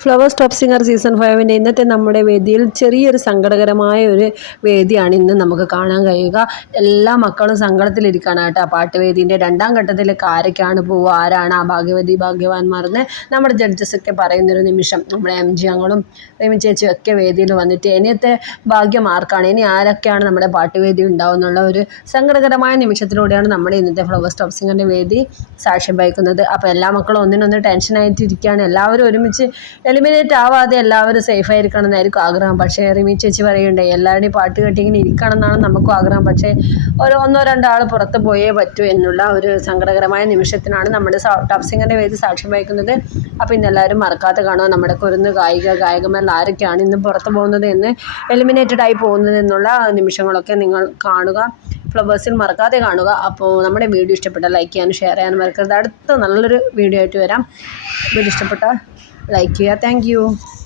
Flowers top singer season 5 ഇന്നത്തെ നമ്മുടെ വേദിയിൽ ചെറിയൊരു സങ്കടകരമായ ഒരു വേദിയാണ് ഇന്ന് നമുക്ക് കാണാൻ കഴിയുക. എല്ലാ മക്കളും സങ്കടത്തിലിരിക്കുകയാണ് കേട്ടോ. പാട്ടുവേദിൻ്റെ രണ്ടാം ഘട്ടത്തിലേക്ക് ആരൊക്കെയാണ് പോവുക, ആരാണ് ആ ഭാഗ്യവതി ഭാഗ്യവാന്മാർ എന്ന് നമ്മുടെ ജഡ്ജസൊക്കെ പറയുന്നൊരു നിമിഷം. നമ്മുടെ MG അങ്ങളും റിമി ചേച്ചിയും ഒക്കെ വേദിയിൽ വന്നിട്ട് ഇനിയത്തെ ഭാഗ്യം ആർക്കാണ്, ഇനി ആരൊക്കെയാണ് നമ്മുടെ പാട്ടുവേദി ഉണ്ടാവും എന്നുള്ള ഒരു സങ്കടകരമായ നിമിഷത്തിലൂടെയാണ് നമ്മുടെ ഇന്നത്തെ ഫ്ലവേഴ്സ് ടോപ്പ് സിംഗറിൻ്റെ വേദി സാക്ഷ്യം വഹിക്കുന്നത്. അപ്പോൾ എല്ലാ മക്കളും ഒന്നിനൊന്ന് ടെൻഷനായിട്ടിരിക്കുകയാണ്. എല്ലാവരും ഒരുമിച്ച് എലിമിനേറ്റ് ആവാതെ എല്ലാവരും സേഫായിരിക്കണം എന്നായിരിക്കും ആഗ്രഹം. പക്ഷേ റിമി ചേച്ചി പറയുന്നുണ്ട് എല്ലാവരുടെയും പാട്ട് കേട്ട് ഇങ്ങനെ ഇരിക്കണം എന്നാണ് നമുക്കും ആഗ്രഹം. പക്ഷേ ഒന്നോ രണ്ടോ ആൾ പുറത്ത് പോയേ പറ്റൂ എന്നുള്ള ഒരു സങ്കടകരമായ നിമിഷത്തിനാണ് നമ്മുടെ ടോപ്പ് സിംഗറിൻ്റെ വേദി സാക്ഷ്യം വഹിക്കുന്നത്. അപ്പോൾ ഇന്ന് എല്ലാവരും മറക്കാതെ കാണുക നമ്മുടെ കുരുന്ന് ഗായകന്മാരിൽ ആരൊക്കെയാണ് ഇന്ന് പുറത്ത് പോകുന്നത് എന്ന്, എലിമിനേറ്റഡ് ആയി പോകുന്നത് എന്നുള്ള നിമിഷങ്ങളൊക്കെ നിങ്ങൾ കാണുക. ഫ്ലവേഴ്സിൽ മറക്കാതെ കാണുക. അപ്പോൾ നമ്മുടെ വീഡിയോ ഇഷ്ടപ്പെട്ടാൽ ലൈക്ക് ചെയ്യാനും ഷെയർ ചെയ്യാനും മറക്കരുത്. അടുത്ത നല്ലൊരു വീഡിയോ ആയിട്ട് വരാം. വീഡിയോ ഇഷ്ടപ്പെട്ടാൽ ലൈക്ക് ചെയ്യുക. താങ്ക്